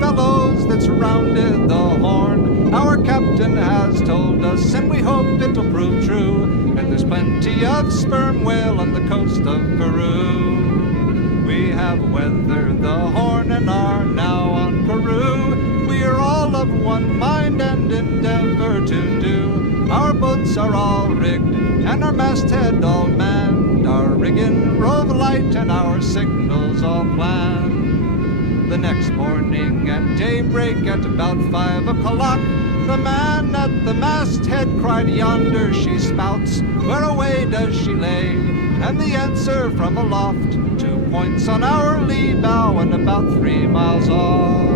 fellows that surrounded the Horn. Our captain has told us, and we hope it'll prove true, that there's plenty of sperm whale on the coast of Peru. We have weathered the Horn and are now on Peru. We are all of one mind and endeavor to do. Our boats are all rigged and our masthead all manned. Our rigging rove light and our signals all planned. The next morning at daybreak at about 5 o'clock, the man at the masthead cried, "Yonder she spouts, where away does she lay?" And the answer from aloft, 2 points on our lee bow and about 3 miles off.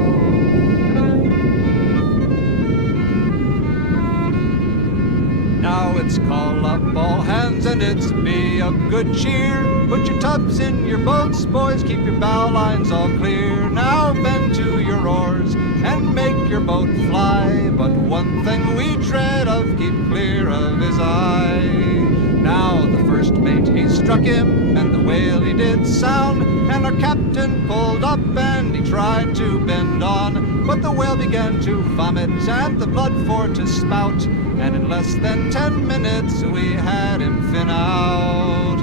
Now it's call up all hands and it's be of good cheer. Put your tubs in your boats, boys, keep your bow lines all clear. Now bend to your oars and make your boat fly. But one thing we dread of, keep clear of his eye. Now the first mate he struck him and the whale he did sound, and our captain pulled up and he tried to bend on, but the whale began to vomit and the blood for to spout, and in less than 10 minutes we had him fin out.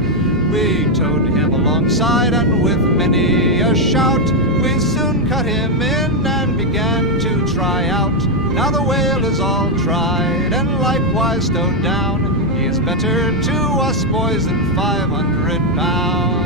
We towed him alongside and with many a shout we soon cut him in and began to try out. Now the whale is all tried and likewise stowed down. He is better to us boys than 500 pounds.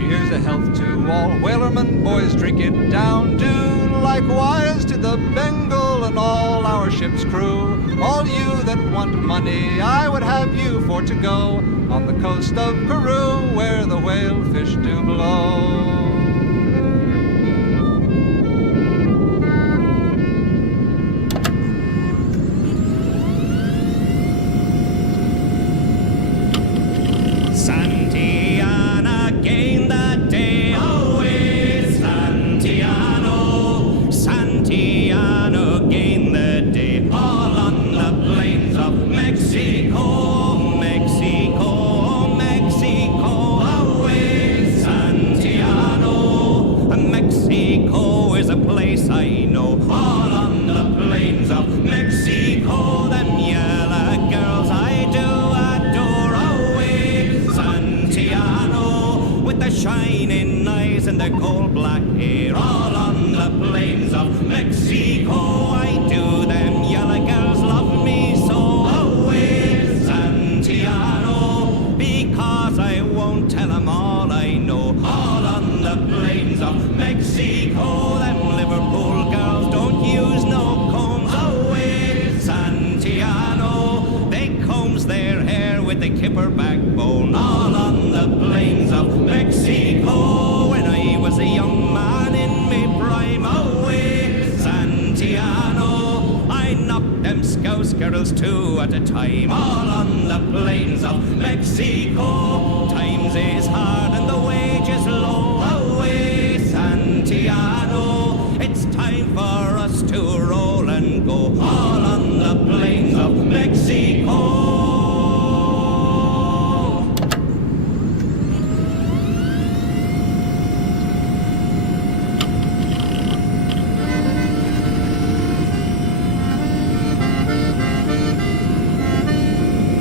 Here's a health to all whalermen, boys, drink it down. Do likewise to the Bengal and all our ship's crew. All you that want money, I would have you for to go on the coast of Peru, where the whale fish do blow. Shining eyes and their coal black hair, all on the plains of Mexico. I do, them yellow girls love me so. Away, Santiano, because I won't tell them all I know. All on the plains of Mexico, them Liverpool girls don't use no combs. Away, Santiano, they combs their hair with the kipper backbone. All on the plains of Mexico, when I was a young man in me prime. Away, Santiano, I knocked them scouse girls 2 at a time. All on the plains of Mexico, times is hard and the wage is low. Away, Santiano, it's time for us to roll and go. All on the plains of Mexico.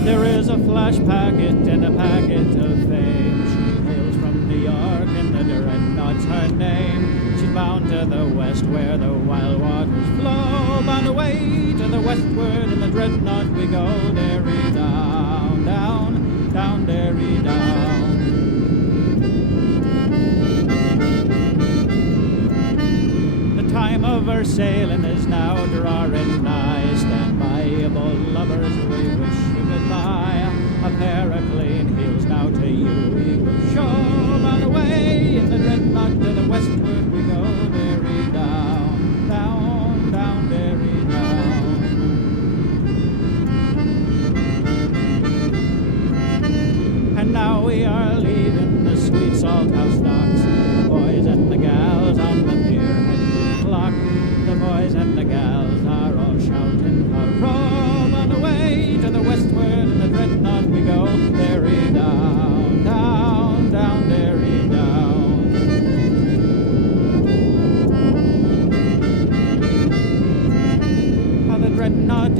There is a flash packet and a packet of fame. She hails from New York and the Dreadnought's her name. She's bound to the west where the wild waters flow. Bound away to the westward in the Dreadnought we go. Derry down, down, down, derry down. The time of our sailing is now drawing nigh. Stand by, bold lovers, we wish you goodbye. A pair of clean heels now to you we will show. On the way in the Dreadnought to the westward we go. Derry down, down, down, derry down. And now we are leaving the sweet salt house docks. The boys and the gals on the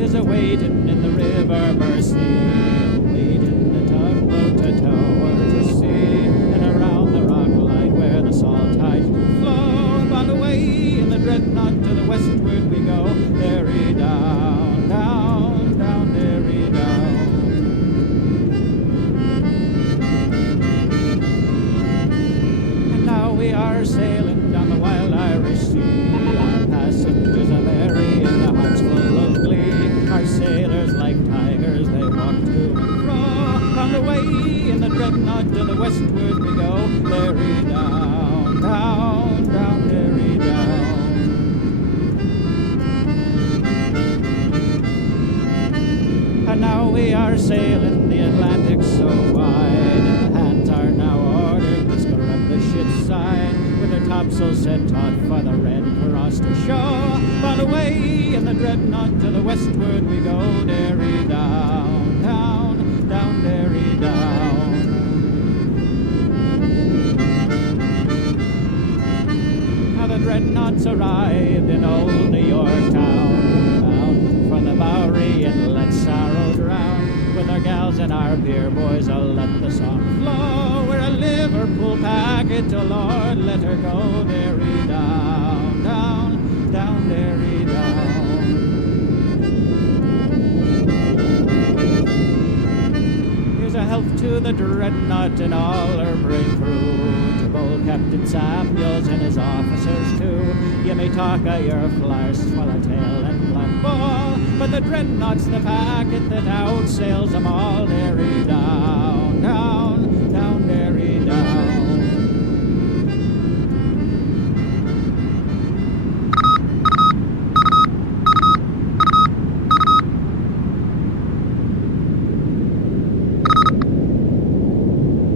is a-waitin' in the river Mercy, a-waitin' the tugboat to tower to sea, and around the rock light where the salt tides do flow, and on the way in the Dreadnought to the westward we go, derry down, down, down, derry down. And now we are sailing down the wild Irish sea, our passengers are merry and the hearts full of glee, our sailors like tigers they walk to and fro, on the way in the Dreadnought to the westward we go, derry down, down, down, derry down. And now we are sailing the Atlantic so wide, and the hands are now ordered to score up the ship's side, with their topsails set taut for the Red Cross to show. On the way in the Dreadnought to the westward we go, derry down, down, down, derry down. Now the Dreadnought's arrived in old New York town, bound for the Bowery and let sorrow drown. With our gals and our beer boys, I'll let the song flow. We're a Liverpool packet, oh Lord, let her go, derry down, down, down, derry down. Here's a health to the Dreadnought and all her brave crew, to bold Captain Samuels and his officers too. You may talk of your flyers, swallowtail and black ball, but the Dreadnought's the packet that outsails them all, derry down, down, down, derry down.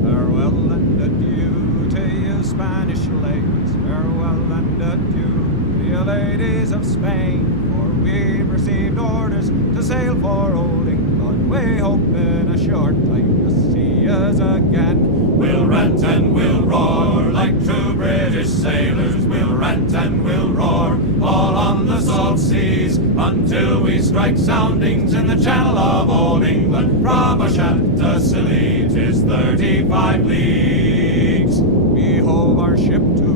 Farewell and adieu to you Spanish ladies, farewell and adieu to you ladies of Spain, for we've received orders to sail for old England. We hope in a short time to see us again. We'll rant and we'll roar like true British sailors. We'll rant and we'll roar all on the salt seas until we strike soundings in the channel of old England. From Ushant to Scilly 'tis 35 leagues. We hove our ship to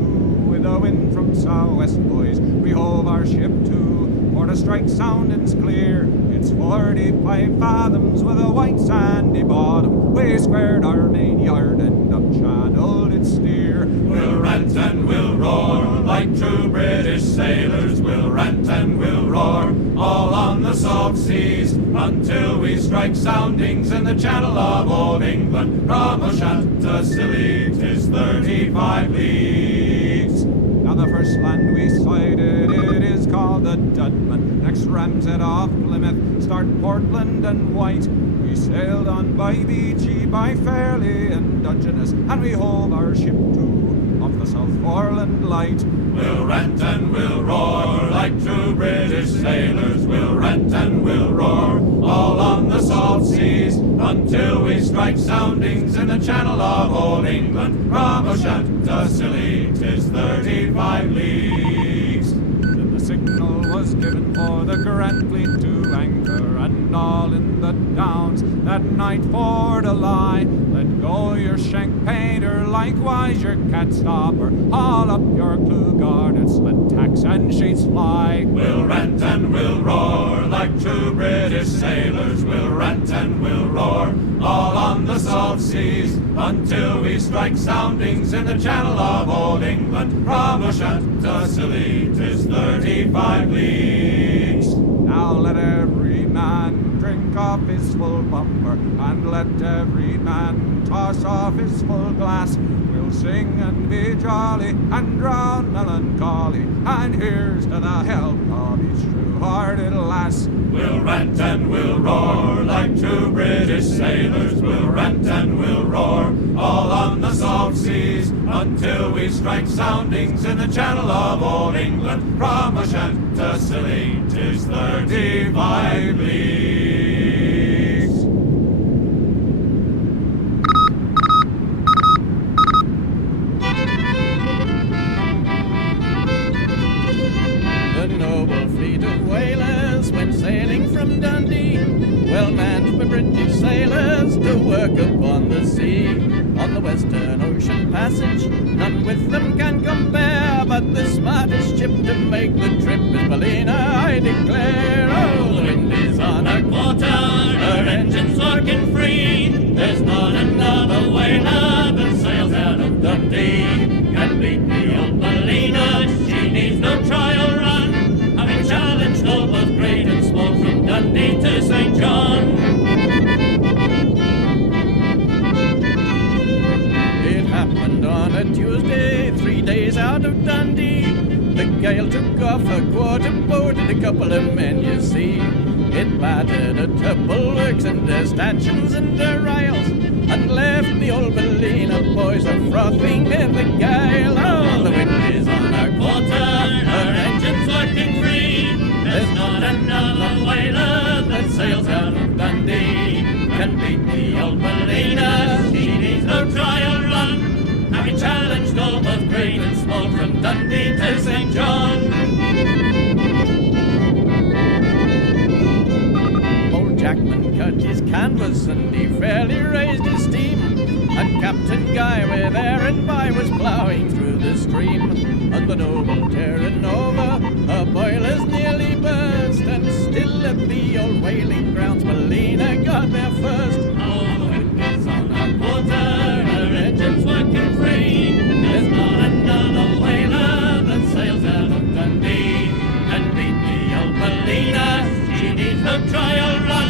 with a wind from southwest, boys. We hove our ship to for to strike soundings clear. It's 45 fathoms with a white sandy bottom. We squared our main yard and up channel did steer. We'll rant and we'll roar like true British sailors. We'll rant and we'll roar all on the salt seas until we strike soundings in the channel of old England. From Ushant to Scilly 'tis 35 leagues. Now the first land we sighted, it is called the Dudman. Next Ramshead off Plymouth, start Portland and White. We sailed on by Beachy, by Fairley and Dungeness, and we hove our ship to off the South Foreland Light. We'll rant and we'll roar like true British sailors. We'll rant and we'll roar all on the salt seas until we strike soundings in the channel of old England. From Ushant to Scilly 'tis 35 leagues. Then the signal was given for the Grand Fleet to anchor, and all in the Downs that night for to lie. Let go your shank painter, likewise your cat stopper. Haul up your clew garnets, let tacks and sheets fly. We'll rant and we'll roar like true British sailors. We'll rant and we'll roar all on the salt seas until we strike soundings in the channel of old England. From Ushant to Scilly 'tis 35 leagues. Now let every man drink off his full bumper, and let every man toss off his full glass. We'll sing and be jolly and drown melancholy, and here's to the health of each true-hearted lass. We'll rant and we'll roar like true British sailors. We'll rant and we'll roar all on the salt seas until we strike soundings in the channel of old England. From Ushant to Scilly 'tis 35 leagues. The noble fleet of whalers went sailing from but the smartest ship to make the trip is Baleena, I declare. Oh, the wind is on her quarter, her engine's working free. There's not another whaler that sails out of Dundee can beat the old Baleena. She needs no trial run, having challenged all both great and small from Dundee to St. John. It happened on a Tuesday, 3 days out of Dundee. The gale took off her quarter boat and a couple of men, you see. It battered at her bulwarks and her stanchions and her rails, and left the old Baleena boys a-frothing in the gale. Oh, the wind is on her quarter, her engine's working free. There's not another whaler that sails out of Dundee can beat the old Baleena. She needs no trial run, having challenged all both great and small from Dundee to St. John. Jackman cut his canvas and he fairly raised his steam, and Captain Guy with air and by was ploughing through the stream. And the noble Terran over, her boilers nearly burst, and still at the old whaling grounds Baleena got there first. Oh, the wind is on her quarter, her engine's working free. There's not another whaler that sails out of Dundee and beat the old Baleena. She needs no trial run,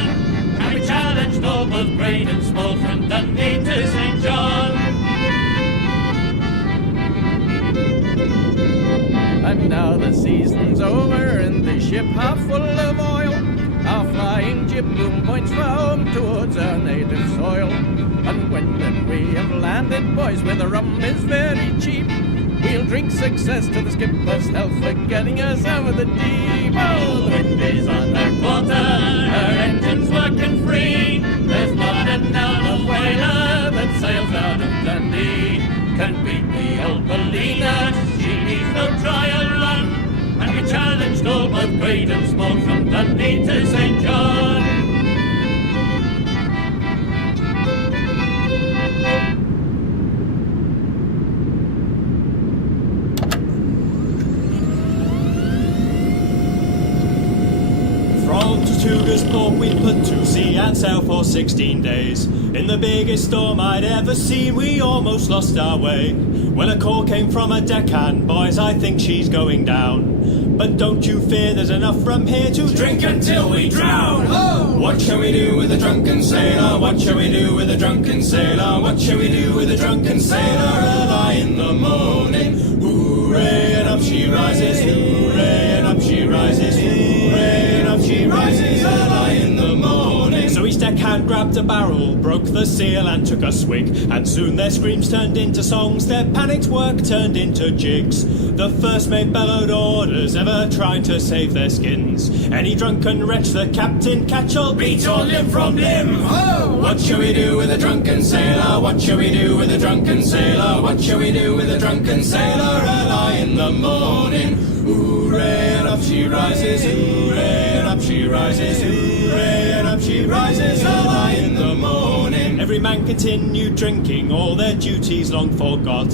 having challenged all both great and small from Dundee to St. John. And now the season's over and the ship half full of oil, our flying jib boom points for home towards our native soil. And when we have landed, boys, where the rum is very cheap, we'll drink success to the skipper's health for getting us over the deep. Oh, the wind is on her quarter, her engine's working free. There's not another whaler that sails out of Dundee can beat the old Baleena. She needs no trial run, and we challenged all both great and small from Dundee to St. John. Tugers thought we'd put to sea and sail for 16 days. In the biggest storm I'd ever seen, we almost lost our way. When a call came from a deckhand, boys, I think she's going down. But don't you fear, there's enough from here to drink until we drown. Oh! What shall we do with a drunken sailor? What shall we do with a drunken sailor? What shall we do with a drunken sailor? Early in the morning, hooray, and up she rises, hooray, and up she rises, hooray, and up she rises early in the morning. So each deckhand grabbed a barrel, broke the seal and took a swig, and soon their screams turned into songs, their panicked work turned into jigs. The first mate bellowed orders, ever trying to save their skins. Any drunken wretch the captain catch'll beat or limb from limb. Oh! What shall we do with a drunken sailor? What shall we do with a drunken sailor? What shall we do with a drunken sailor? Early in the morning, hooray, and up she rises, hooray, and up she rises, hooray, and up she rises early in the morning. Every man continued drinking, all their duties long forgot.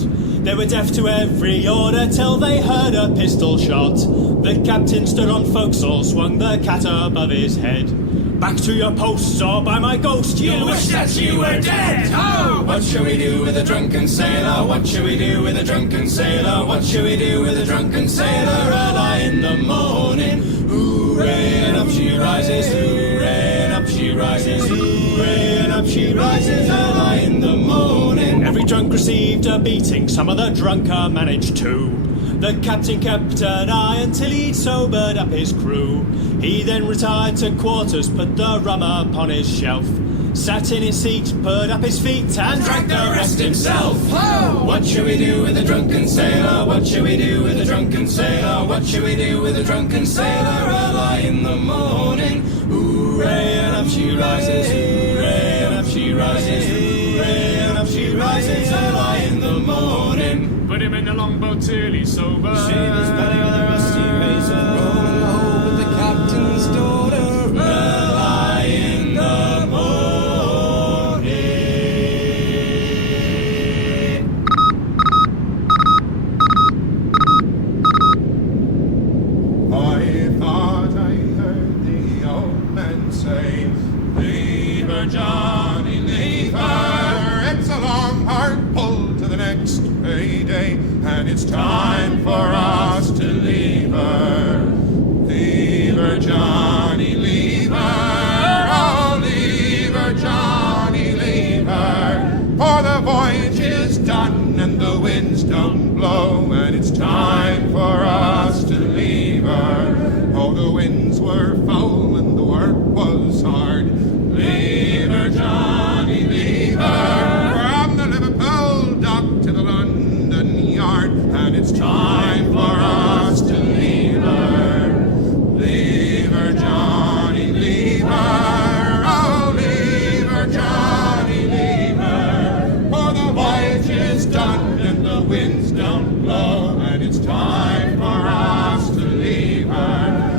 They were deaf to every order till they heard a pistol shot. The captain stood on forecastle, swung the cat above his head. Back to your posts, or by my ghost, you'll wish that you were dead! Oh! What shall we do with a drunken sailor? What shall we do with a drunken sailor? What shall we do with a drunken sailor? Early in the morning, hooray, and up she rises, hooray, and up she rises, hooray, and up she rises early in the morning. Every drunk received a beating, some of the drunker managed to. The captain kept an eye until he'd sobered up his crew. He then retired to quarters, put the rum upon his shelf, sat in his seat, put up his feet, and drank the rest himself. Oh! What shall we do with a drunken sailor? What shall we do with a drunken sailor? What shall we do with a drunken sailor? Early in the morning, hooray, and up she rises, hooray, and up she rises, hooray, and up she rises early in the morning. Put him in the longboat till he's sober. Shave his belly with a rusty razor. Roll ho with the captain's daughter. Early in the morning. time for us to leave her. Oh, the winds were foul and the work was hard. Leave her, Johnny, leave her. From the Liverpool dock to the London yard, and it's time for us to leave her. Leave her, Johnny, leave her. Oh, leave her, Johnny, leave her. For the voyage is done and the winds don't blow, and it's time for us to leave her.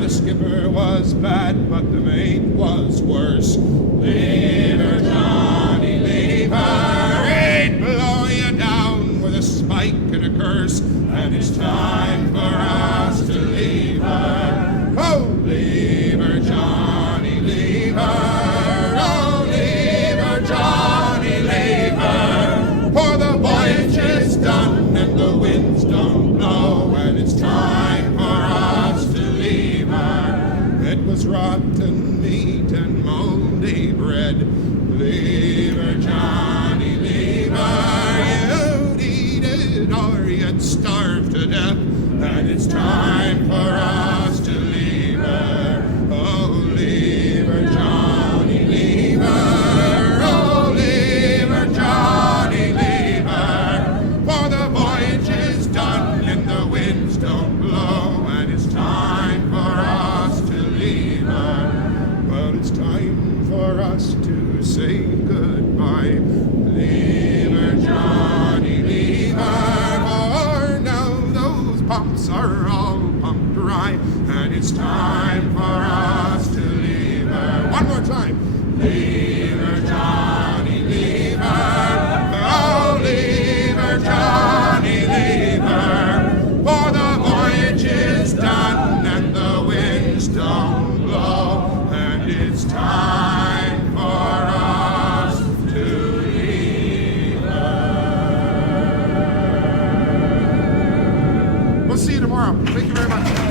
The skipper was bad, but the mate was worse. Leave her, Johnny, leave her. He'd blow you down with a spike and a curse, and it's time for us to leave her. Oh, leave her, Johnny, leave her. Oh, leave her, Johnny, leave her. For the voyage is done and the winds don't blow, and it's time for us to leave her. It was rotten meat and moldy bread. Leave her, Johnny, leave her. You'd eat it or you'd starve to death, and it's time for us to leave her. Oh, leave her, Johnny, leave her. Oh, leave her, Johnny, leave her. For the voyage is done and the winds don't blow, and it's time for us to leave her. Well, it's time for us to say goodbye. Leave her, Johnny, leave her. For now those pumps are all pumped dry, and it's time for us to leave her. One more time. Leave her, Johnny, leave her. Oh, leave her, Johnny, leave her. For the voyage is done and the winds don't blow, and it's time for us to leave her. We'll see you tomorrow. Thank you very much.